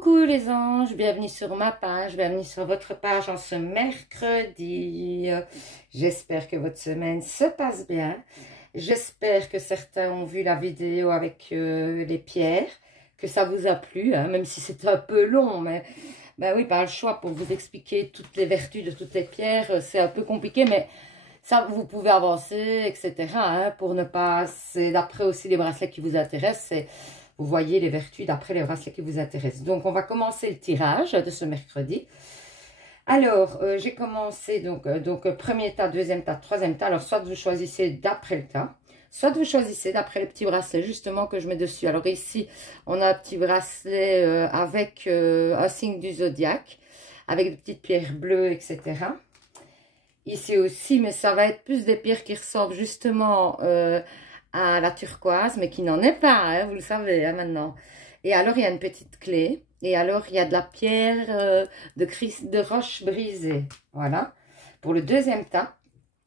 Coucou les anges, bienvenue sur ma page, bienvenue sur votre page en ce mercredi. J'espère que votre semaine se passe bien. J'espère que certains ont vu la vidéo avec les pierres, que ça vous a plu, hein, même si c'est un peu long, mais ben oui, pas le choix pour vous expliquer toutes les vertus de toutes les pierres, c'est un peu compliqué, mais ça, vous pouvez avancer, etc. hein, pour ne pas... C'est d'après aussi les bracelets qui vous intéressent, vous voyez les vertus d'après les bracelets qui vous intéressent. Donc, on va commencer le tirage de ce mercredi. Alors, j'ai commencé, donc premier tas, deuxième tas, troisième tas. Alors, soit vous choisissez d'après le tas, soit vous choisissez d'après les petits bracelets, justement, que je mets dessus. Alors, ici, on a un petit bracelet avec un signe du zodiaque, avec des petites pierres bleues, etc. Ici aussi, mais ça va être plus des pierres qui ressemblent justement... à la turquoise, mais qui n'en est pas, hein, vous le savez hein, maintenant. Et alors, il y a une petite clé. Et alors, il y a de la pierre de roche brisée. Voilà. Pour le deuxième tas.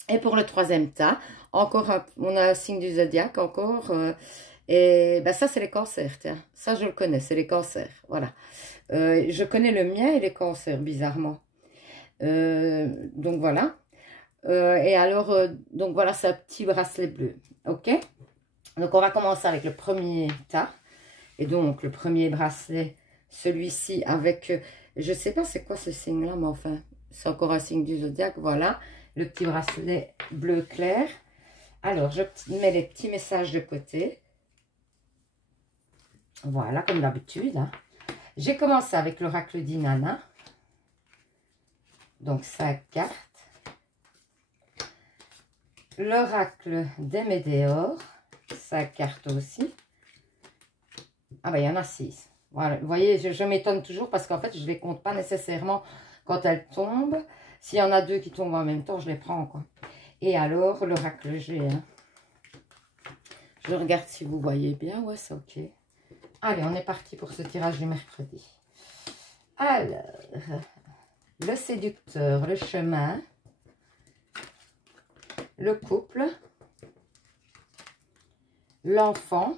Et pour le troisième tas, encore on a un signe du zodiaque, encore. Et ben ça, c'est les cancers, tiens. Ça, je le connais, c'est les cancers. Voilà. Je connais le mien et les cancers, bizarrement. Donc, voilà. Et alors, donc voilà, c'est un petit bracelet bleu. Ok? Donc, on va commencer avec le premier tas. Et donc, le premier bracelet, celui-ci avec... je ne sais pas c'est quoi ce signe-là, mais enfin, c'est encore un signe du zodiaque. Voilà, le petit bracelet bleu clair. Alors, je mets les petits messages de côté. Voilà, comme d'habitude. Hein. J'ai commencé avec l'oracle d'Inanna. Donc, 5 cartes. L'oracle des Météores. 5 cartes aussi. Ah ben, il y en a 6. Voilà, vous voyez, je m'étonne toujours parce qu'en fait, je ne les compte pas nécessairement quand elles tombent. S'il y en a 2 qui tombent en même temps, je les prends, quoi. Et alors, l'oracle G. Hein. Je regarde si vous voyez bien. Ouais, c'est ok. Allez, on est parti pour ce tirage du mercredi. Alors, le séducteur, le chemin, le couple, l'enfant,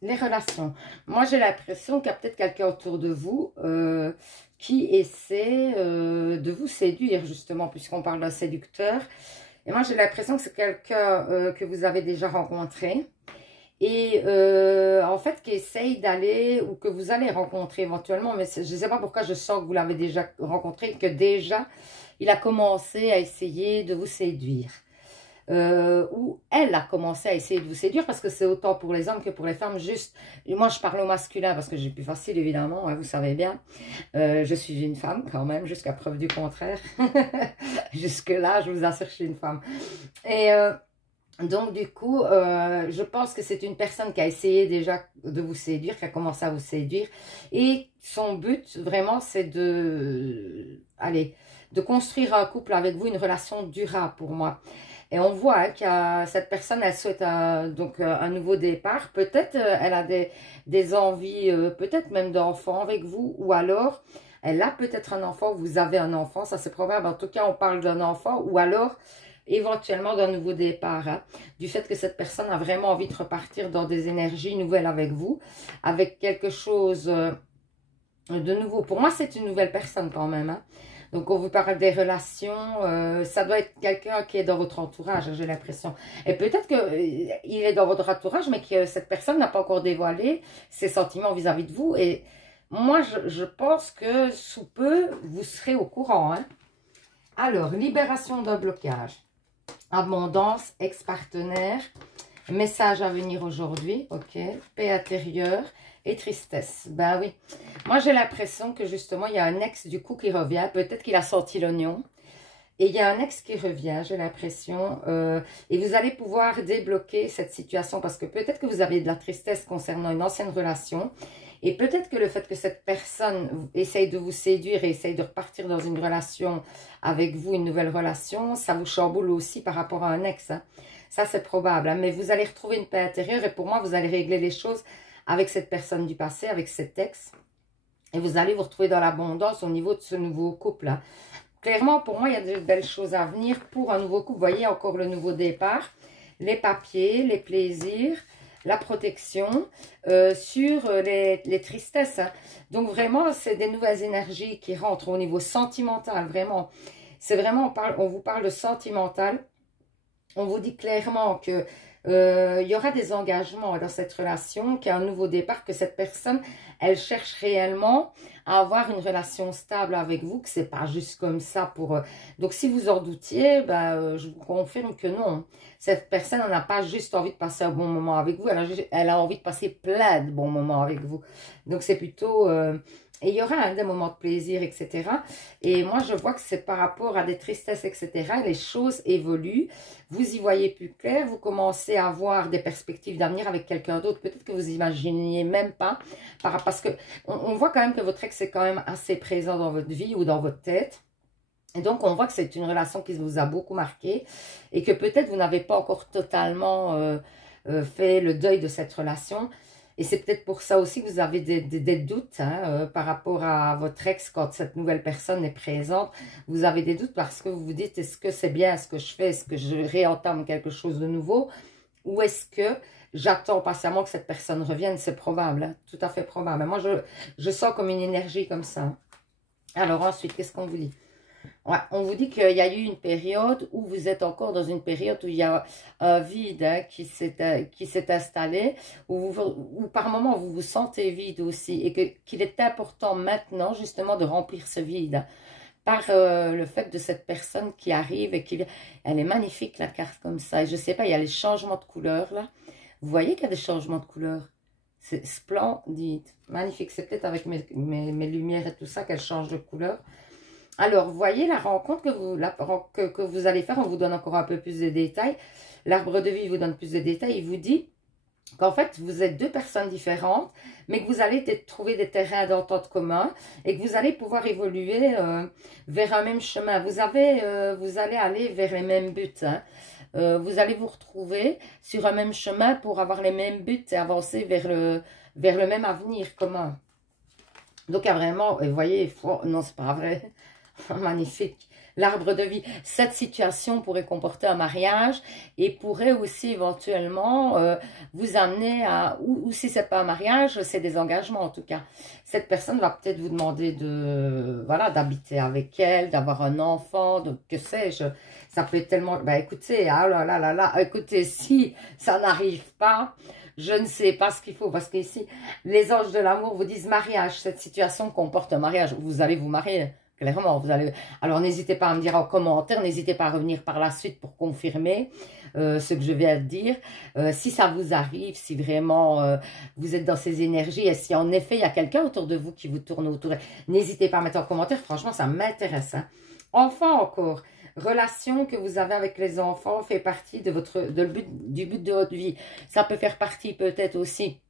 les relations. Moi, j'ai l'impression qu'il y a peut-être quelqu'un autour de vous qui essaie de vous séduire, justement, puisqu'on parle d'un séducteur. Et moi, j'ai l'impression que c'est quelqu'un que vous avez déjà rencontré. Et en fait, qui essaye d'aller, ou que vous allez rencontrer éventuellement, mais je ne sais pas pourquoi je sens que vous l'avez déjà rencontré, que déjà, il a commencé à essayer de vous séduire. Ou elle a commencé à essayer de vous séduire, parce que c'est autant pour les hommes que pour les femmes, juste, moi je parle au masculin parce que j'ai plus facile évidemment, hein, vous savez bien, je suis une femme quand même, jusqu'à preuve du contraire, jusque là je vous assure je suis une femme, et donc du coup, je pense que c'est une personne qui a essayé déjà de vous séduire, qui a commencé à vous séduire, et son but vraiment c'est de, allez, de construire un couple avec vous, une relation durable pour moi. Et on voit hein, que cette personne, elle souhaite donc un nouveau départ. Peut-être elle a des envies, peut-être même d'enfants avec vous. Ou alors, elle a peut-être un enfant, vous avez un enfant. Ça, c'est probable. En tout cas, on parle d'un enfant. Ou alors, éventuellement, d'un nouveau départ. Hein, du fait que cette personne a vraiment envie de repartir dans des énergies nouvelles avec vous. Avec quelque chose de nouveau. Pour moi, c'est une nouvelle personne quand même. Hein. Donc, on vous parle des relations, ça doit être quelqu'un qui est dans votre entourage, j'ai l'impression. Et peut-être qu'il est dans votre entourage, mais que cette personne n'a pas encore dévoilé ses sentiments vis-à-vis de vous. Et moi, je pense que sous peu, vous serez au courant. Hein. Alors, libération d'un blocage, abondance, ex-partenaire, message à venir aujourd'hui, ok, paix intérieure et tristesse. Ben oui, moi j'ai l'impression que justement il y a un ex du coup qui revient, peut-être qu'il a senti l'oignon, et il y a un ex qui revient, j'ai l'impression, et vous allez pouvoir débloquer cette situation, parce que peut-être que vous avez de la tristesse concernant une ancienne relation, et peut-être que le fait que cette personne essaye de vous séduire et essaye de repartir dans une relation avec vous, une nouvelle relation, ça vous chamboule aussi par rapport à un ex, hein. Ça, c'est probable, hein, mais vous allez retrouver une paix intérieure et pour moi, vous allez régler les choses avec cette personne du passé, avec cet ex. Et vous allez vous retrouver dans l'abondance au niveau de ce nouveau couple-là. Clairement, pour moi, il y a de belles choses à venir pour un nouveau couple. Vous voyez, encore le nouveau départ, les papiers, les plaisirs, la protection, sur les tristesses. Hein. Donc vraiment, c'est des nouvelles énergies qui rentrent au niveau sentimental, vraiment. C'est vraiment, on vous parle de sentimental. On vous dit clairement que il y aura des engagements dans cette relation, qu'il y a un nouveau départ, que cette personne, elle cherche réellement à avoir une relation stable avec vous, que c'est pas juste comme ça pour... Donc, si vous en doutiez, je vous confirme que non. Cette personne n'a pas juste envie de passer un bon moment avec vous, elle a envie de passer plein de bons moments avec vous. Donc, c'est plutôt... et il y aura des moments de plaisir, etc. Et moi, je vois que c'est par rapport à des tristesses, etc. Les choses évoluent. Vous y voyez plus clair. Vous commencez à avoir des perspectives d'avenir avec quelqu'un d'autre. Peut-être que vous imaginiez même pas. Parce que on voit quand même que votre ex est quand même assez présent dans votre vie ou dans votre tête. Et donc, on voit que c'est une relation qui vous a beaucoup marqué. Et que peut-être vous n'avez pas encore totalement fait le deuil de cette relation. Et c'est peut-être pour ça aussi que vous avez des doutes hein, par rapport à votre ex quand cette nouvelle personne est présente. Vous avez des doutes parce que vous vous dites, est-ce que c'est bien ce que je fais? Est-ce que je réentame quelque chose de nouveau? Ou est-ce que j'attends patiemment que cette personne revienne? C'est probable, hein, tout à fait probable. Mais moi, je sens comme une énergie comme ça. Alors ensuite, qu'est-ce qu'on vous dit? Ouais, on vous dit qu'il y a eu une période où vous êtes encore dans une période où il y a un vide hein, qui s'est installé, où par moments vous vous sentez vide aussi et qu'il est important maintenant justement de remplir ce vide par le fait de cette personne qui arrive et elle est magnifique la carte comme ça. Et je sais pas, il y a les changements de couleurs là. Vous voyez qu'il y a des changements de couleurs. C'est splendide, magnifique. C'est peut-être avec mes lumières et tout ça qu'elle change de couleur. Alors, vous voyez la rencontre que vous allez faire, on vous donne encore un peu plus de détails. L'arbre de vie vous donne plus de détails. Il vous dit qu'en fait, vous êtes deux personnes différentes, mais que vous allez trouver des terrains d'entente communs et que vous allez pouvoir évoluer vers un même chemin. Vous allez aller vers les mêmes buts. Hein. Vous allez vous retrouver sur un même chemin pour avoir les mêmes buts et avancer vers le même avenir commun. Donc, il y a vraiment, vous voyez, non, c'est pas vrai. Magnifique. L'arbre de vie. Cette situation pourrait comporter un mariage et pourrait aussi éventuellement vous amener à... Ou si ce n'est pas un mariage, c'est des engagements en tout cas. Cette personne va peut-être vous demander d'habiter avec elle, d'avoir un enfant, que sais-je. Ça peut être tellement... écoutez, ah là là là là, écoutez, si ça n'arrive pas... Je ne sais pas ce qu'il faut, parce qu'ici, les anges de l'amour vous disent mariage. Cette situation comporte un mariage. Vous allez vous marier, clairement. Alors, n'hésitez pas à me dire en commentaire, n'hésitez pas à revenir par la suite pour confirmer ce que je viens de dire. Si ça vous arrive, si vraiment vous êtes dans ces énergies, et si en effet, il y a quelqu'un autour de vous qui vous tourne autour, n'hésitez pas à mettre en commentaire. Franchement, ça m'intéresse. Hein. Enfin, encore... Relation que vous avez avec les enfants fait partie du but de votre vie. Ça peut faire partie peut-être aussi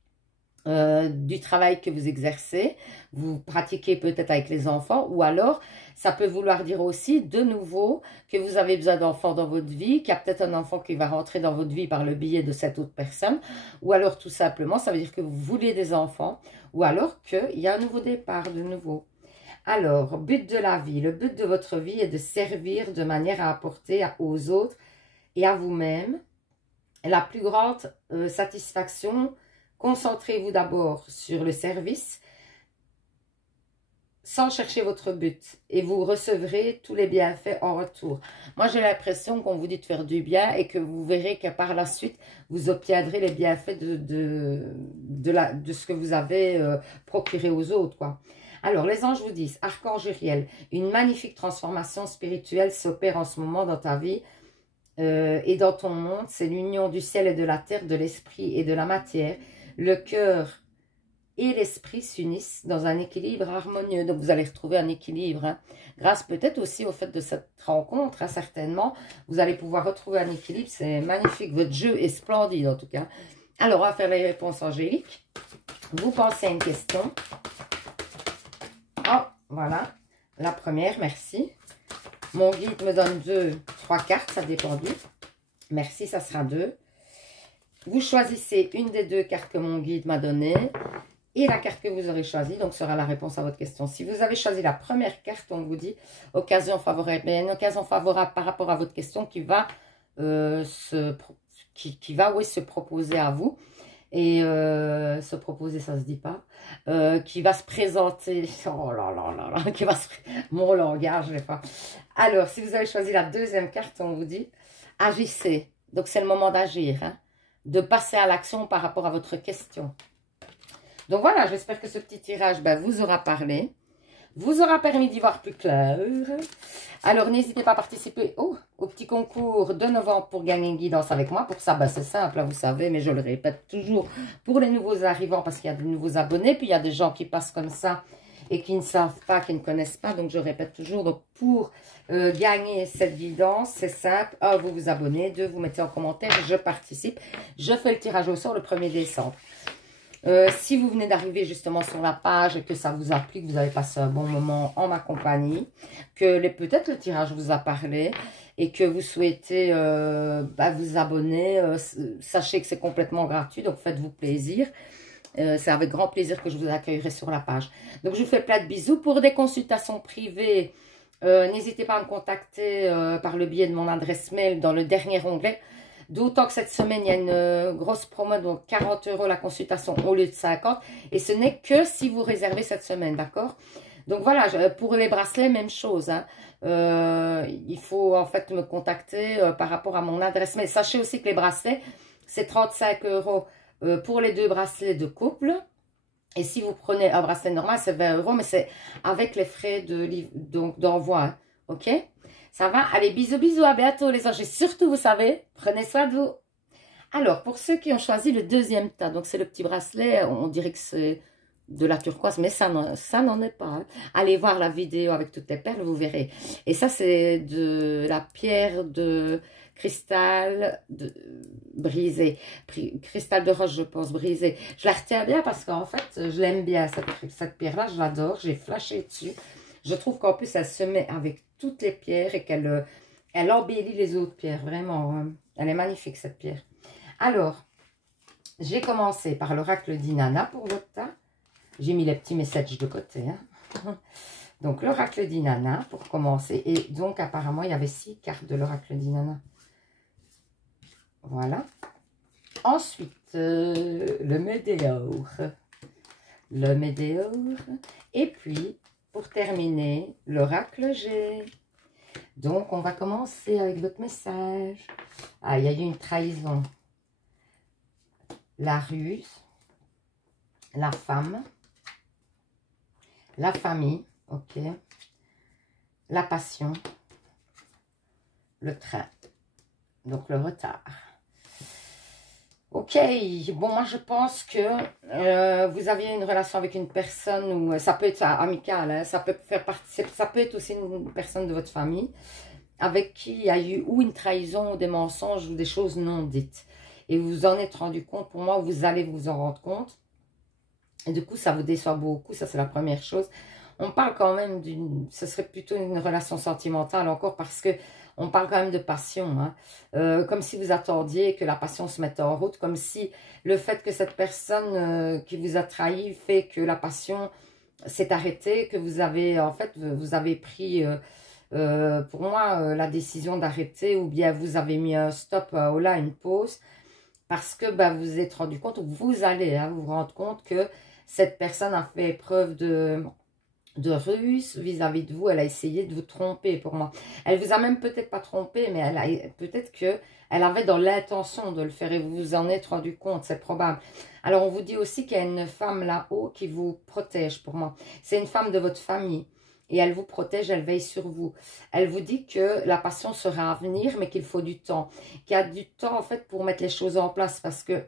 du travail que vous exercez. Vous pratiquez peut-être avec les enfants. Ou alors, ça peut vouloir dire aussi de nouveau que vous avez besoin d'enfants dans votre vie. Qu'il y a peut-être un enfant qui va rentrer dans votre vie par le biais de cette autre personne. Ou alors tout simplement, ça veut dire que vous voulez des enfants. Ou alors qu'il y a un nouveau départ de nouveau. Alors, but de la vie. Le but de votre vie est de servir de manière à apporter aux autres et à vous-même la plus grande satisfaction. Concentrez-vous d'abord sur le service sans chercher votre but et vous recevrez tous les bienfaits en retour. Moi, j'ai l'impression qu'on vous dit de faire du bien et que vous verrez que par la suite, vous obtiendrez les bienfaits de ce que vous avez procuré aux autres, quoi. Alors, les anges vous disent, Archange Uriel, une magnifique transformation spirituelle s'opère en ce moment dans ta vie et dans ton monde. C'est l'union du ciel et de la terre, de l'esprit et de la matière. Le cœur et l'esprit s'unissent dans un équilibre harmonieux. Donc, vous allez retrouver un équilibre. Hein. Grâce peut-être aussi au fait de cette rencontre, hein, certainement, vous allez pouvoir retrouver un équilibre. C'est magnifique. Votre jeu est splendide, en tout cas. Alors, on va faire les réponses angéliques. Vous pensez à une question. Oh, voilà. La première, merci. Mon guide me donne 2, 3 cartes, ça dépend d'où. Merci, ça sera 2. Vous choisissez une des 2 cartes que mon guide m'a données. Et la carte que vous aurez choisie, donc, sera la réponse à votre question. Si vous avez choisi la première carte, on vous dit occasion favorable. Mais une occasion favorable par rapport à votre question qui va se proposer à vous. et se proposer, ça se dit pas, qui va se présenter, oh là là là là, qui va se, mon langage, je vais pas. Alors, si vous avez choisi la deuxième carte, on vous dit, agissez. Donc, c'est le moment d'agir, hein, de passer à l'action par rapport à votre question. Donc, voilà, j'espère que ce petit tirage vous aura parlé, vous aura permis d'y voir plus clair. Alors, n'hésitez pas à participer au petit concours de novembre pour gagner une guidance avec moi. Pour ça, c'est simple, hein, vous savez, mais je le répète toujours pour les nouveaux arrivants parce qu'il y a de nouveaux abonnés. Puis, il y a des gens qui passent comme ça et qui ne savent pas, qui ne connaissent pas. Donc, je répète toujours. Donc, pour gagner cette guidance, c'est simple. 1, vous vous abonnez. 2, vous mettez en commentaire, je participe. Je fais le tirage au sort le 1er décembre. Si vous venez d'arriver justement sur la page et que ça vous a plu, que vous avez passé un bon moment en ma compagnie, que peut-être le tirage vous a parlé et que vous souhaitez vous abonner, sachez que c'est complètement gratuit, donc faites-vous plaisir. C'est avec grand plaisir que je vous accueillerai sur la page. Donc, je vous fais plein de bisous. Pour des consultations privées, n'hésitez pas à me contacter par le biais de mon adresse mail dans le dernier onglet. D'autant que cette semaine, il y a une grosse promo, donc 40 € la consultation au lieu de 50. Et ce n'est que si vous réservez cette semaine, d'accord? Donc voilà, pour les bracelets, même chose. Hein. Il faut en fait me contacter par rapport à mon adresse mail. Sachez aussi que les bracelets, c'est 35 € pour les 2 bracelets de couple. Et si vous prenez un bracelet normal, c'est 20 €, mais c'est avec les frais d'envoi. Hein, ok? Ça va? Allez, bisous, bisous, à bientôt les anges. Et surtout, vous savez, prenez soin de vous. Alors, pour ceux qui ont choisi le deuxième tas, donc c'est le petit bracelet, on dirait que c'est de la turquoise, mais ça n'en est pas. Hein. Allez voir la vidéo avec toutes les perles, vous verrez. Et ça, c'est de la pierre de cristal brisé. Cristal de roche, je pense, brisé. Je la retiens bien parce qu'en fait, je l'aime bien, cette pierre-là, je l'adore. J'ai flashé dessus. Je trouve qu'en plus, elle se met avec toutes les pierres et qu'elle embellit les autres pierres, vraiment. Hein. Elle est magnifique, cette pierre. Alors, j'ai commencé par l'oracle d'Inanna pour votre tas. J'ai mis les petits messages de côté. Hein. Donc, l'oracle d'Inanna pour commencer. Et donc, apparemment, il y avait 6 cartes de l'oracle d'Inanna. Voilà. Ensuite, le météore. Le météore. Et puis, pour terminer, l'oracle G. Donc, on va commencer avec votre message. Ah, il y a eu une trahison. La ruse. La femme. La famille. Ok. La passion. Le train. Donc, le retard. Ok, bon, moi je pense que vous aviez une relation avec une personne, ou ça peut être amical, hein, ça peut faire partie, ça peut être aussi une personne de votre famille, avec qui il y a eu ou une trahison, ou des mensonges, ou des choses non dites. Et vous vous en êtes rendu compte, pour moi, vous allez vous en rendre compte. Et du coup, ça vous déçoit beaucoup, ça c'est la première chose. On parle quand même ce serait plutôt une relation sentimentale encore, parce que on parle quand même de passion, hein. Comme si vous attendiez que la passion se mette en route, comme si le fait que cette personne qui vous a trahi fait que la passion s'est arrêtée, que vous avez, en fait, vous avez pris, pour moi, la décision d'arrêter, ou bien vous avez mis un stop, là, une pause, parce que vous vous êtes rendu compte, ou vous allez vous rendre compte que cette personne a fait preuve de ruse vis-à-vis de vous. Elle a essayé de vous tromper pour moi. Elle vous a même peut-être pas trompé, mais peut-être qu'elle avait dans l'intention de le faire et vous vous en êtes rendu compte, c'est probable. Alors on vous dit aussi qu'il y a une femme là-haut qui vous protège pour moi. C'est une femme de votre famille et elle vous protège, elle veille sur vous. Elle vous dit que la passion sera à venir, mais qu'il faut du temps. Qu'il y a du temps en fait pour mettre les choses en place, parce que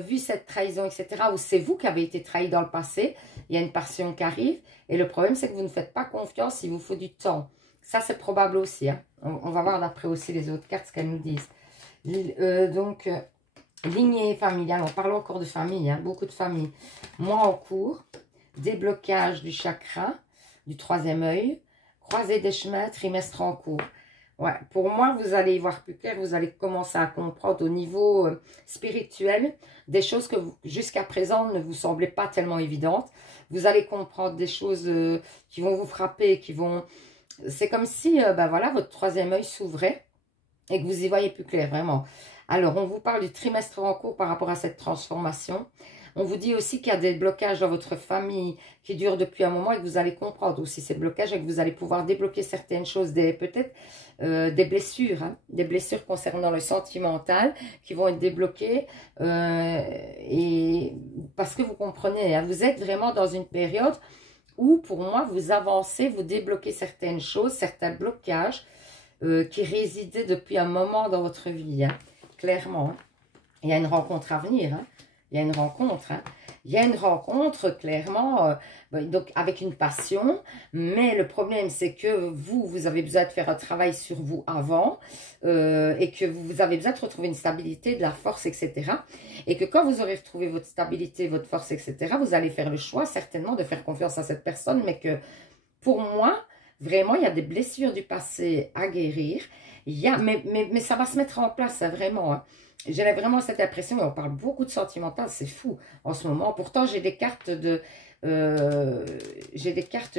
vu cette trahison, etc., où c'est vous qui avez été trahi dans le passé, il y a une passion qui arrive, et le problème c'est que vous ne faites pas confiance, il vous faut du temps. Ça c'est probable aussi, hein. On va voir d'après aussi les autres cartes ce qu'elles nous disent. Donc, lignée familiale, on parle encore de famille, hein, beaucoup de famille. Mois en cours, déblocage du chakra, du 3e œil, croisée des chemins, trimestre en cours. Ouais, pour moi, vous allez y voir plus clair, vous allez commencer à comprendre au niveau spirituel des choses que jusqu'à présent ne vous semblaient pas tellement évidentes. Vous allez comprendre des choses qui vont vous frapper, qui vont... C'est comme si, voilà, votre 3e œil s'ouvrait et que vous y voyez plus clair, vraiment. Alors, on vous parle du trimestre en cours par rapport à cette transformation. On vous dit aussi qu'il y a des blocages dans votre famille qui durent depuis un moment et que vous allez comprendre aussi ces blocages et que vous allez pouvoir débloquer certaines choses, peut-être des blessures, hein, des blessures concernant le sentimental qui vont être débloquées. Et parce que vous comprenez, hein, vous êtes vraiment dans une période où, pour moi, vous avancez, vous débloquez certaines choses, certains blocages qui résidaient depuis un moment dans votre vie, hein, clairement. Hein. Il y a une rencontre à venir, hein. Il y a une rencontre, hein. Il y a une rencontre, clairement, donc avec une passion, mais le problème, c'est que vous avez besoin de faire un travail sur vous avant, et que vous avez besoin de retrouver une stabilité, de la force, etc. Et que quand vous aurez retrouvé votre stabilité, votre force, etc., vous allez faire le choix, certainement, de faire confiance à cette personne, mais que, pour moi, vraiment, il y a des blessures du passé à guérir, mais ça va se mettre en place, hein, vraiment, hein. J'ai vraiment cette impression, et on parle beaucoup de sentimental, c'est fou en ce moment. Pourtant, j'ai des cartes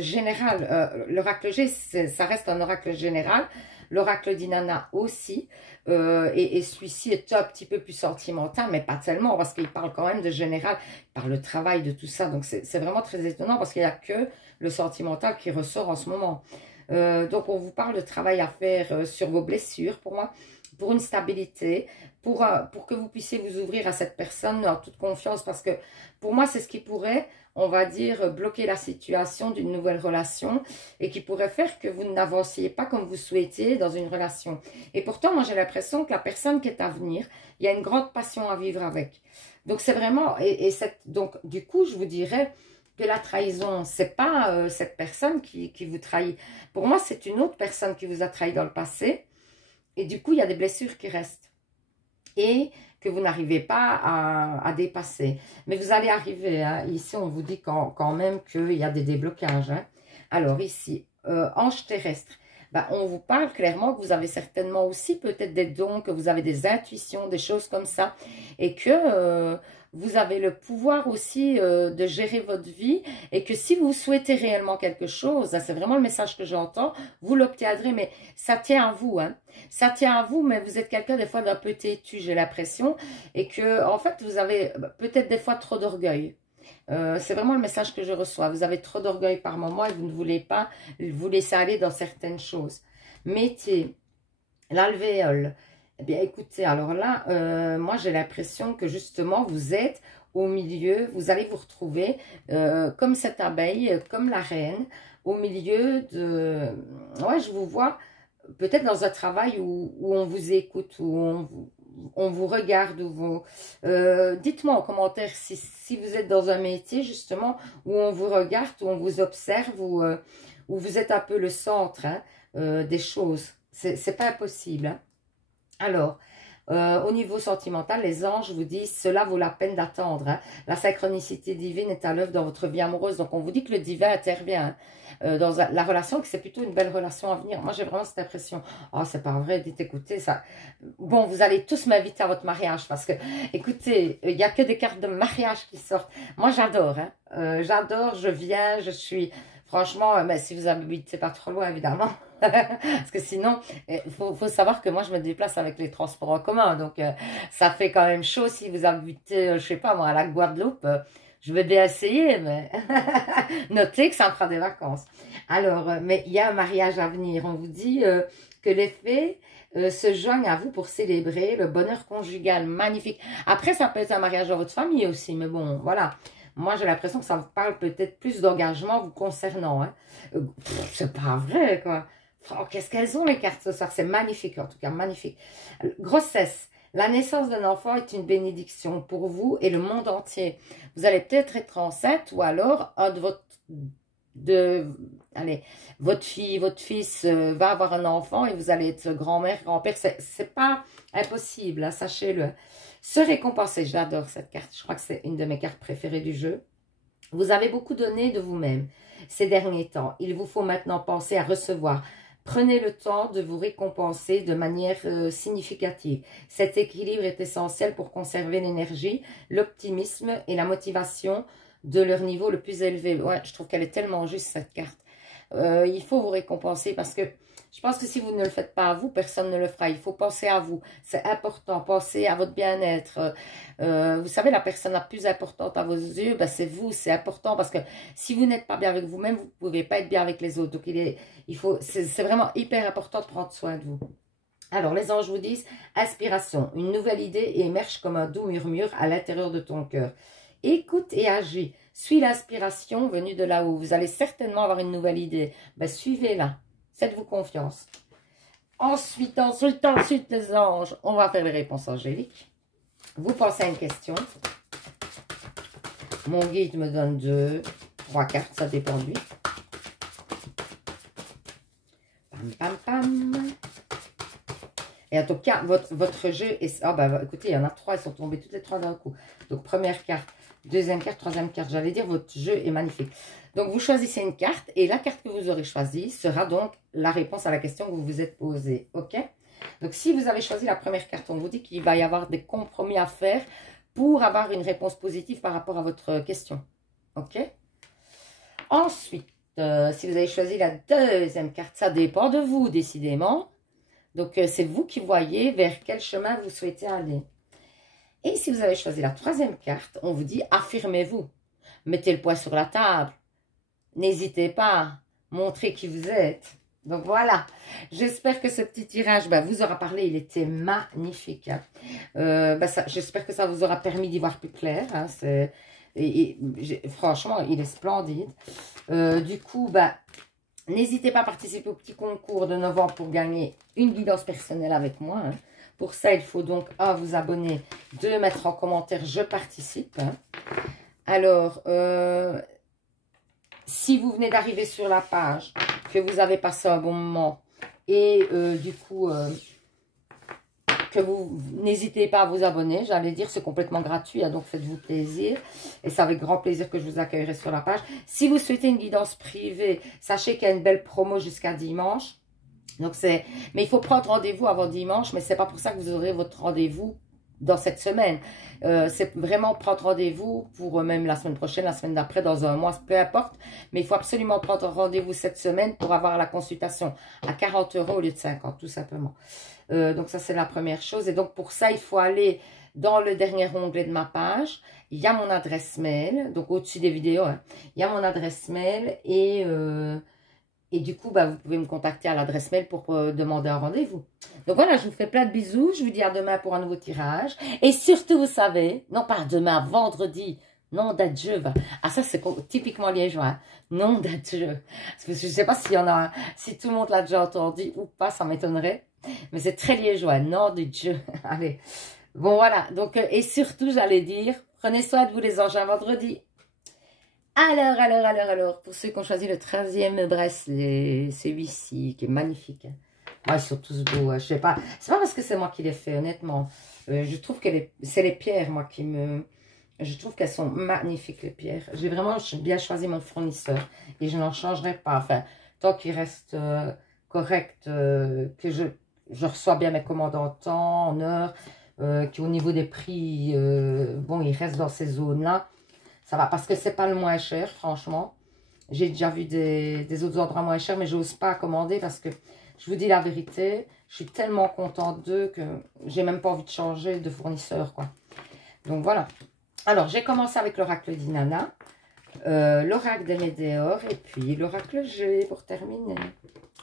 générales. L'oracle G, ça reste un oracle général. L'oracle d'Inanna aussi. Et celui-ci est un petit peu plus sentimental, mais pas tellement, parce qu'il parle quand même de général. Il parle de travail, de tout ça. Donc, c'est vraiment très étonnant, parce qu'il n'y a que le sentimental qui ressort en ce moment. Donc, on vous parle de travail à faire sur vos blessures, pour moi, pour une stabilité, pour que vous puissiez vous ouvrir à cette personne en toute confiance, parce que pour moi, c'est ce qui pourrait, on va dire, bloquer la situation d'une nouvelle relation et qui pourrait faire que vous n'avanciez pas comme vous souhaitiez dans une relation. Et pourtant, moi, j'ai l'impression que la personne qui est à venir, il y a une grande passion à vivre avec. Donc, c'est vraiment, donc, du coup, je vous dirais que la trahison, c'est pas cette personne qui vous trahit. Pour moi, c'est une autre personne qui vous a trahi dans le passé. Et du coup, il y a des blessures qui restent et que vous n'arrivez pas à dépasser. Mais vous allez arriver. Hein. Ici, on vous dit quand même qu'il y a des déblocages. Hein. Alors ici, ange terrestre. Ben, on vous parle clairement que vous avez certainement aussi peut-être des dons, que vous avez des intuitions, des choses comme ça. Et que vous avez le pouvoir aussi de gérer votre vie. Et que si vous souhaitez réellement quelque chose, c'est vraiment le message que j'entends, vous l'obtiendrez. Mais ça tient à vous, hein. Ça tient à vous, mais vous êtes quelqu'un des fois d'un peu têtu, j'ai l'impression. Et que, en fait, vous avez peut-être des fois trop d'orgueil. C'est vraiment le message que je reçois. Vous avez trop d'orgueil par moment et vous ne voulez pas vous laisser aller dans certaines choses. Métier, l'alvéole. Eh bien, écoutez, alors là, moi, j'ai l'impression que justement, vous êtes au milieu, vous allez vous retrouver comme cette abeille, comme la reine, au milieu de... Ouais, je vous vois peut-être dans un travail où on vous écoute, où on vous regarde, dites-moi en commentaire si vous êtes dans un métier justement où on vous regarde, où on vous observe, où vous êtes un peu le centre, hein, des choses. C'est pas impossible. Hein. Alors, au niveau sentimental, les anges vous disent, cela vaut la peine d'attendre. Hein. La synchronicité divine est à l'œuvre dans votre vie amoureuse. Donc, on vous dit que le divin intervient dans la relation, que c'est plutôt une belle relation à venir. Moi, j'ai vraiment cette impression. Oh, c'est pas vrai, dites, écoutez, ça... Bon, vous allez tous m'inviter à votre mariage parce que, écoutez, il n'y a que des cartes de mariage qui sortent. Moi, j'adore. Hein. J'adore, je viens, je suis... Franchement, mais si vous habitez pas trop loin, évidemment. Parce que sinon, il faut savoir que moi, je me déplace avec les transports en commun. Donc, ça fait quand même chaud si vous habitez, je sais pas moi, à la Guadeloupe. Je vais bien essayer, mais notez que ça me fera des vacances. Alors, mais il y a un mariage à venir. On vous dit que les fées se joignent à vous pour célébrer le bonheur conjugal magnifique. Après, ça peut être un mariage dans votre famille aussi, mais bon, voilà. Moi, j'ai l'impression que ça vous parle peut-être plus d'engagement vous concernant. Hein. C'est pas vrai, quoi. Oh, qu'est-ce qu'elles ont, les cartes ce soir? C'est magnifique, en tout cas, magnifique. Grossesse. La naissance d'un enfant est une bénédiction pour vous et le monde entier. Vous allez peut-être être enceinte ou alors un de votre fille, votre fils va avoir un enfant et vous allez être grand-mère, grand-père. C'est pas impossible, hein, sachez-le. Se récompenser, j'adore cette carte. Je crois que c'est une de mes cartes préférées du jeu. Vous avez beaucoup donné de vous-même ces derniers temps. Il vous faut maintenant penser à recevoir. Prenez le temps de vous récompenser de manière significative. Cet équilibre est essentiel pour conserver l'énergie, l'optimisme et la motivation de leur niveau le plus élevé. Ouais, je trouve qu'elle est tellement juste, cette carte. Il faut vous récompenser parce que Je pense que si vous ne le faites pas à vous, personne ne le fera. Il faut penser à vous. C'est important. Pensez à votre bien-être. Vous savez, la personne la plus importante à vos yeux, ben, c'est vous. C'est important parce que si vous n'êtes pas bien avec vous-même, vous ne pouvez pas être bien avec les autres. Donc, c'est vraiment hyper important de prendre soin de vous. Alors, les anges vous disent, inspiration, une nouvelle idée émerge comme un doux murmure à l'intérieur de ton cœur. Écoute et agis. Suis l'inspiration venue de là-haut. Vous allez certainement avoir une nouvelle idée. Ben, suivez-la. Faites-vous confiance. Ensuite, les anges, on va faire les réponses angéliques. Vous pensez à une question. Mon guide me donne 2, 3 cartes, ça dépend de lui. Pam, pam, pam. Et en tout cas, votre jeu est... Ah bah écoutez, il y en a 3, elles sont tombées toutes les 3 d'un coup. Donc première carte, deuxième carte, troisième carte. J'allais dire, votre jeu est magnifique. Donc vous choisissez une carte et la carte que vous aurez choisie sera donc la réponse à la question que vous vous êtes posée. Ok? Donc si vous avez choisi la première carte, on vous dit qu'il va y avoir des compromis à faire pour avoir une réponse positive par rapport à votre question. Ok? Ensuite, si vous avez choisi la deuxième carte, ça dépend de vous décidément. Donc, c'est vous qui voyez vers quel chemin vous souhaitez aller. Et si vous avez choisi la troisième carte, on vous dit affirmez-vous. Mettez le poing sur la table. N'hésitez pas. Montrez qui vous êtes. Donc, voilà. J'espère que ce petit tirage vous aura parlé. Il était magnifique. J'espère que ça vous aura permis d'y voir plus clair. Hein. Franchement, il est splendide. Du coup, n'hésitez pas à participer au petit concours de novembre pour gagner une guidance personnelle avec moi. Hein. Pour ça, il faut donc 1, vous abonner, 2, mettre en commentaire « Je participe hein. ». Alors, si vous venez d'arriver sur la page, que vous avez passé un bon moment et du coup, que vous n'hésitez pas à vous abonner, j'allais dire, c'est complètement gratuit, hein, donc faites-vous plaisir. Et c'est avec grand plaisir que je vous accueillerai sur la page. Si vous souhaitez une guidance privée, sachez qu'il y a une belle promo jusqu'à dimanche. Donc mais il faut prendre rendez-vous avant dimanche, mais c'est pas pour ça que vous aurez votre rendez-vous dans cette semaine. C'est vraiment prendre rendez-vous pour même la semaine prochaine, la semaine d'après, dans un mois, peu importe. Mais il faut absolument prendre rendez-vous cette semaine pour avoir la consultation à 40 € au lieu de 50, tout simplement. Donc ça, c'est la première chose. Et donc pour ça, il faut aller dans le dernier onglet de ma page. Il y a mon adresse mail, donc au-dessus des vidéos. Hein, il y a mon adresse mail et du coup, vous pouvez me contacter à l'adresse mail pour demander un rendez-vous. Donc voilà, je vous fais plein de bisous. Je vous dis à demain pour un nouveau tirage. Et surtout, vous savez, non pas demain, vendredi, nom d'adieu. Ah ça, c'est typiquement liégeois. Hein. Nom d'adieu. Je ne sais pas s'il y en a, si tout le monde l'a déjà entendu ou pas, ça m'étonnerait. Mais c'est très liégeois. Nom de Dieu. Allez. Bon, voilà. Donc, et surtout, j'allais dire, prenez soin de vous les anges un vendredi. Alors, pour ceux qui ont choisi le 13e bracelet, c'est celui-ci, qui est magnifique. Hein. Ah, ils sont tous beaux, hein. Je sais pas, c'est pas parce que c'est moi qui les fais, honnêtement. Je trouve que c'est les pierres, moi, qui me... Je trouve qu'elles sont magnifiques, les pierres. J'ai vraiment bien choisi mon fournisseur et je n'en changerai pas. Enfin, tant qu'il reste correct, que je reçois bien mes commandes en temps, en heure, qu'au niveau des prix, bon, il reste dans ces zones-là. Ça va, parce que c'est pas le moins cher, franchement. J'ai déjà vu des autres endroits moins chers, mais j'ose pas commander parce que, je vous dis la vérité, je suis tellement contente d'eux que j'ai même pas envie de changer de fournisseur, quoi. Donc, voilà. Alors, j'ai commencé avec l'oracle d'Inanna, l'oracle de Médéor et puis l'oracle G pour terminer.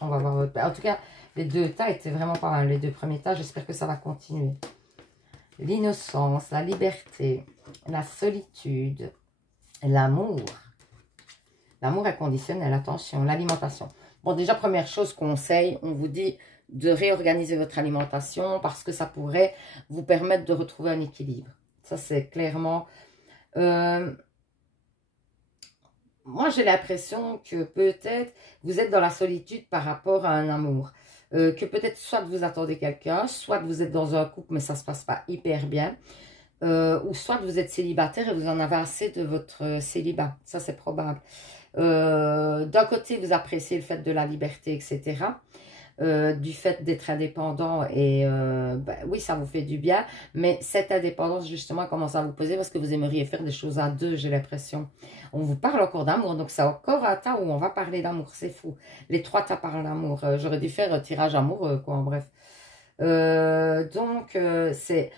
On va voir. En tout cas, les 2 tas étaient vraiment pas mal. Les 2 premiers tas, j'espère que ça va continuer. L'innocence, la liberté, la solitude, l'amour. L'amour inconditionnel, attention, l'alimentation. Bon, déjà, première chose, conseil, on vous dit de réorganiser votre alimentation parce que ça pourrait vous permettre de retrouver un équilibre. Ça, c'est clairement... moi, j'ai l'impression que peut-être vous êtes dans la solitude par rapport à un amour. Que peut-être soit vous attendez quelqu'un, soit vous êtes dans un couple mais ça ne se passe pas hyper bien. Ou soit vous êtes célibataire et vous en avez assez de votre célibat. Ça, c'est probable. D'un côté, vous appréciez le fait de la liberté, etc. du fait d'être indépendant et ben, oui, ça vous fait du bien, mais cette indépendance justement commence à vous poser parce que vous aimeriez faire des choses à deux, j'ai l'impression. On vous parle encore d'amour, donc c'est encore un tas où on va parler d'amour, c'est fou. Les trois tas parlent d'amour, j'aurais dû faire un tirage amoureux, quoi, en bref. Donc, c'est...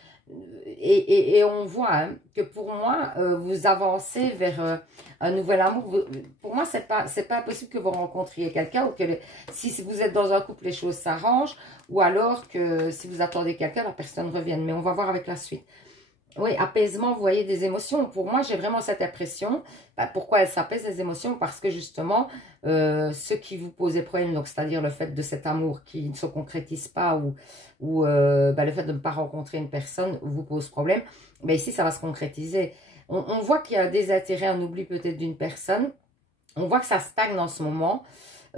Et on voit hein, que pour moi, vous avancez vers un nouvel amour. Pour moi, c'est pas impossible que vous rencontriez quelqu'un ou que si vous êtes dans un couple, les choses s'arrangent ou alors que si vous attendez quelqu'un, la personne revienne. Mais on va voir avec la suite. Oui, apaisement, vous voyez, des émotions. Pour moi, j'ai vraiment cette impression. Bah, pourquoi elles s'apaisent, les émotions? Parce que justement, ce qui vous posait problème, donc c'est-à-dire le fait de cet amour qui ne se concrétise pas ou bah, le fait de ne pas rencontrer une personne vous pose problème, bah, ici, ça va se concrétiser. On voit qu'il y a un désintérêt, un oubli peut-être d'une personne. On voit que ça stagne en ce moment.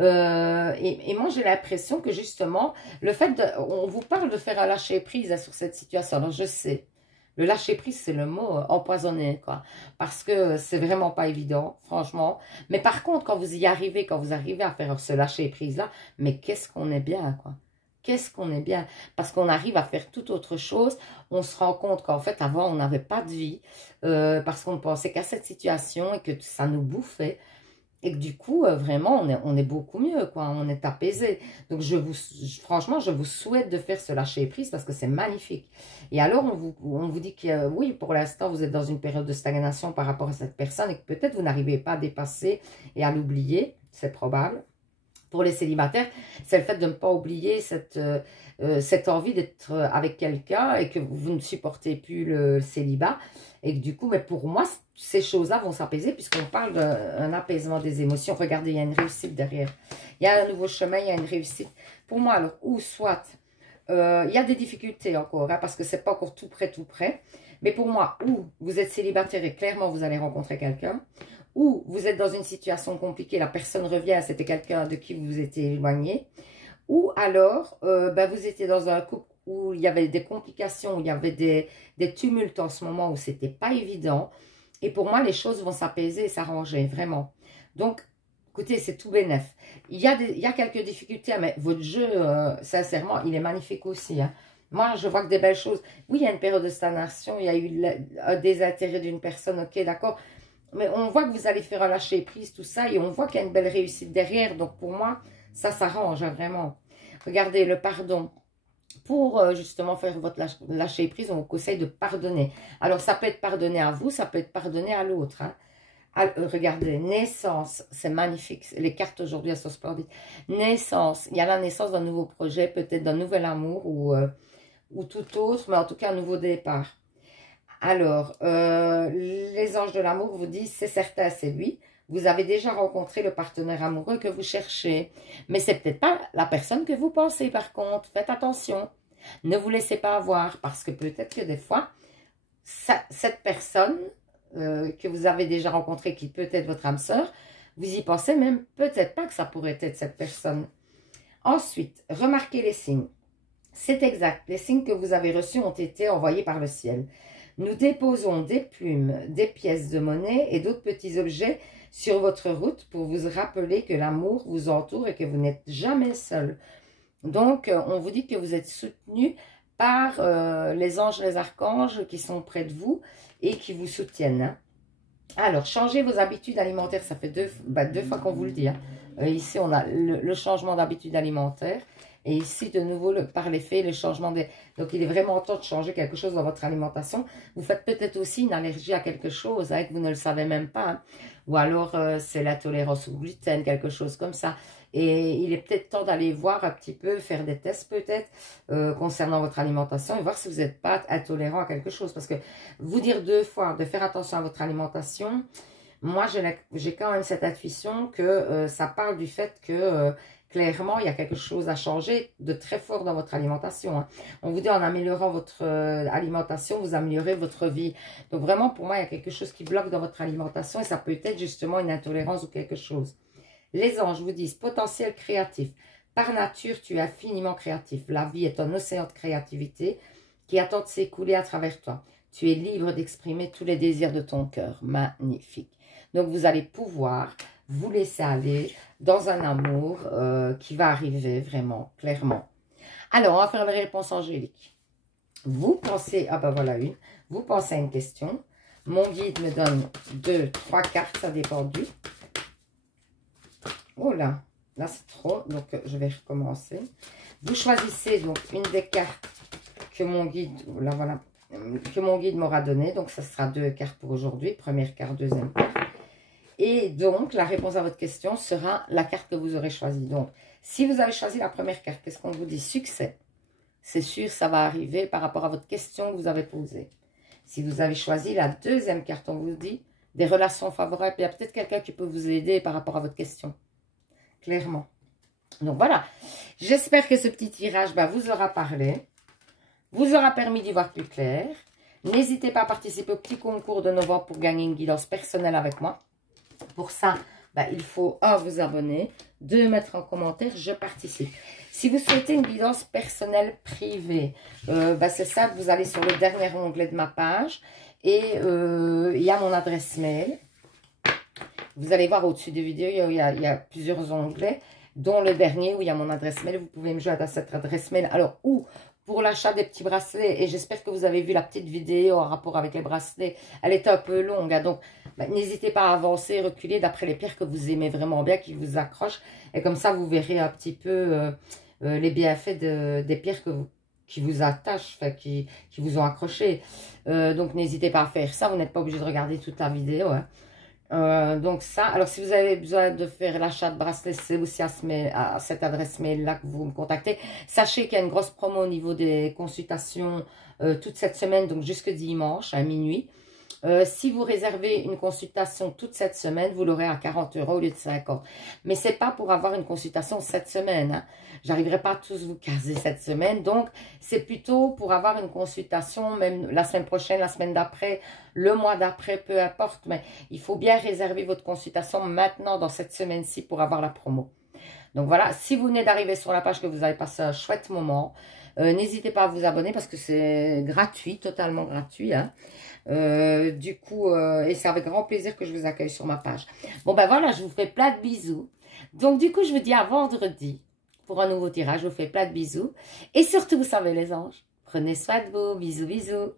Et moi, j'ai l'impression que justement, le fait de... On vous parle de faire un lâcher-prise sur cette situation. Alors, je sais. Le lâcher-prise, c'est le mot empoisonné, quoi. Parce que c'est vraiment pas évident, franchement. Mais par contre, quand vous y arrivez, quand vous arrivez à faire ce lâcher-prise-là, mais qu'est-ce qu'on est bien, quoi. Qu'est-ce qu'on est bien. Parce qu'on arrive à faire toute autre chose. On se rend compte qu'en fait, avant, on n'avait pas de vie. Parce qu'on ne pensait qu'à cette situation et que ça nous bouffait. Et que du coup, vraiment, on est beaucoup mieux, quoi. On est apaisé. Donc, franchement, je vous souhaite de faire ce lâcher-prise parce que c'est magnifique. Et alors, on vous dit que oui, pour l'instant, vous êtes dans une période de stagnation par rapport à cette personne et que peut-être vous n'arrivez pas à dépasser et à l'oublier. C'est probable. Pour les célibataires, c'est le fait de ne pas oublier cette envie d'être avec quelqu'un et que vous ne supportez plus le célibat. Et que du coup, mais pour moi, ces choses-là vont s'apaiser puisqu'on parle d'un apaisement des émotions. Regardez, il y a une réussite derrière. Il y a un nouveau chemin, il y a une réussite. Pour moi, alors, ou soit, il y a des difficultés encore, hein, parce que c'est pas encore tout près, tout près. Mais pour moi, ou vous êtes célibataire et clairement, vous allez rencontrer quelqu'un. Ou vous êtes dans une situation compliquée, la personne revient, c'était quelqu'un de qui vous vous étiez éloigné. Ou alors, ben, vous étiez dans un couple où il y avait des complications, où il y avait des tumultes en ce moment, où c'était pas évident. Et pour moi, les choses vont s'apaiser et s'arranger, vraiment. Donc, écoutez, c'est tout bénef. Il y a quelques difficultés, mais votre jeu, sincèrement, il est magnifique aussi. Hein. Moi, je vois que des belles choses. Oui, il y a une période de stagnation, il y a eu un désintérêt d'une personne, ok, d'accord. Mais on voit que vous allez faire un lâcher prise, tout ça, et on voit qu'il y a une belle réussite derrière. Donc, pour moi, ça s'arrange, hein, vraiment. Regardez, le pardon. Pour justement faire votre lâcher prise, on vous conseille de pardonner. Alors, ça peut être pardonné à vous, ça peut être pardonné à l'autre. Hein. Regardez, naissance, c'est magnifique. Les cartes aujourd'hui, elles sont splendides. Naissance, il y a la naissance d'un nouveau projet, peut-être d'un nouvel amour ou tout autre, mais en tout cas, un nouveau départ. Alors, les anges de l'amour vous disent, c'est certain, c'est lui. Vous avez déjà rencontré le partenaire amoureux que vous cherchez. Mais c'est peut-être pas la personne que vous pensez, par contre. Faites attention. Ne vous laissez pas avoir, parce que peut-être que des fois, cette personne que vous avez déjà rencontrée, qui peut être votre âme sœur, vous y pensez même peut-être pas que ça pourrait être cette personne. Ensuite, remarquez les signes. C'est exact, les signes que vous avez reçus ont été envoyés par le ciel. Nous déposons des plumes, des pièces de monnaie et d'autres petits objets sur votre route pour vous rappeler que l'amour vous entoure et que vous n'êtes jamais seul. Donc, on vous dit que vous êtes soutenu par les anges, les archanges qui sont près de vous et qui vous soutiennent. Hein. Alors, changez vos habitudes alimentaires, ça fait deux fois qu'on vous le dit. Hein. Ici, on a le changement d'habitude alimentaire. Et ici, de nouveau, par les faits, le changement des... Donc, il est vraiment temps de changer quelque chose dans votre alimentation. Vous faites peut-être aussi une allergie à quelque chose, hein, que vous ne le savez même pas. Hein. Ou alors, c'est l'intolérance au gluten, quelque chose comme ça. Et il est peut-être temps d'aller voir un petit peu, faire des tests peut-être, concernant votre alimentation et voir si vous n'êtes pas intolérant à quelque chose. Parce que vous dire deux fois de faire attention à votre alimentation, moi, j'ai quand même cette intuition que ça parle du fait que... clairement, il y a quelque chose à changer de très fort dans votre alimentation. Hein. On vous dit en améliorant votre alimentation, vous améliorez votre vie. Donc vraiment, pour moi, il y a quelque chose qui bloque dans votre alimentation et ça peut être justement une intolérance ou quelque chose. Les anges vous disent potentiel créatif. Par nature, tu es infiniment créatif. La vie est un océan de créativité qui attend de s'écouler à travers toi. Tu es libre d'exprimer tous les désirs de ton cœur. Magnifique. Donc, vous allez pouvoir vous laisser aller dans un amour qui va arriver vraiment, clairement. Alors, on va faire les réponses angéliques. Vous pensez, ah ben voilà une, vous pensez à une question. Mon guide me donne 2, 3 cartes, ça dépend du. Oh là, là c'est trop, donc je vais recommencer. Vous choisissez donc une des cartes que mon guide, là voilà, que mon guide m'aura donné. Donc ça sera 2 cartes pour aujourd'hui, première carte, deuxième carte. Et donc la réponse à votre question sera la carte que vous aurez choisie. Donc si vous avez choisi la première carte, qu'est-ce qu'on vous dit? Succès. C'est sûr, ça va arriver par rapport à votre question que vous avez posée. Si vous avez choisi la deuxième carte, on vous dit des relations favorables. Il y a peut-être quelqu'un qui peut vous aider par rapport à votre question. Clairement. Donc voilà. J'espère que ce petit tirage vous aura parlé. Vous aura permis d'y voir plus clair. N'hésitez pas à participer au petit concours de novembre pour gagner une guidance personnelle avec moi. Pour ça, il faut 1, vous abonner, 2, mettre en commentaire, je participe. Si vous souhaitez une guidance personnelle privée, c'est simple, vous allez sur le dernier onglet de ma page et il y a mon adresse mail. Vous allez voir au-dessus des vidéos, il y a plusieurs onglets, dont le dernier où il y a mon adresse mail. Vous pouvez me joindre à cette adresse mail. Alors, ou pour l'achat des petits bracelets, et j'espère que vous avez vu la petite vidéo en rapport avec les bracelets, elle était un peu longue, hein, donc n'hésitez pas à avancer, reculer d'après les pierres que vous aimez vraiment bien, qui vous accrochent, et comme ça vous verrez un petit peu les bienfaits des pierres qui vous attachent, qui vous ont accroché. Donc n'hésitez pas à faire ça, vous n'êtes pas obligé de regarder toute la vidéo, hein. Donc ça, alors si vous avez besoin de faire l'achat de bracelets, c'est aussi à cette adresse mail là que vous me contactez. Sachez qu'il y a une grosse promo au niveau des consultations toute cette semaine, donc jusque dimanche à minuit. Si vous réservez une consultation toute cette semaine, vous l'aurez à 40 € au lieu de 50. Mais c'est pas pour avoir une consultation cette semaine, hein. J'arriverai pas à tous vous caser cette semaine. Donc, c'est plutôt pour avoir une consultation, même la semaine prochaine, la semaine d'après, le mois d'après, peu importe. Mais il faut bien réserver votre consultation maintenant, dans cette semaine-ci, pour avoir la promo. Donc voilà, si vous venez d'arriver sur la page, que vous avez passé un chouette moment, n'hésitez pas à vous abonner parce que c'est gratuit, totalement gratuit, hein. Du coup, et c'est avec grand plaisir que je vous accueille sur ma page. Bon, voilà, je vous fais plein de bisous. Donc, du coup, je vous dis à vendredi pour un nouveau tirage. Je vous fais plein de bisous. Et surtout, vous savez, les anges, prenez soin de vous. Bisous, bisous.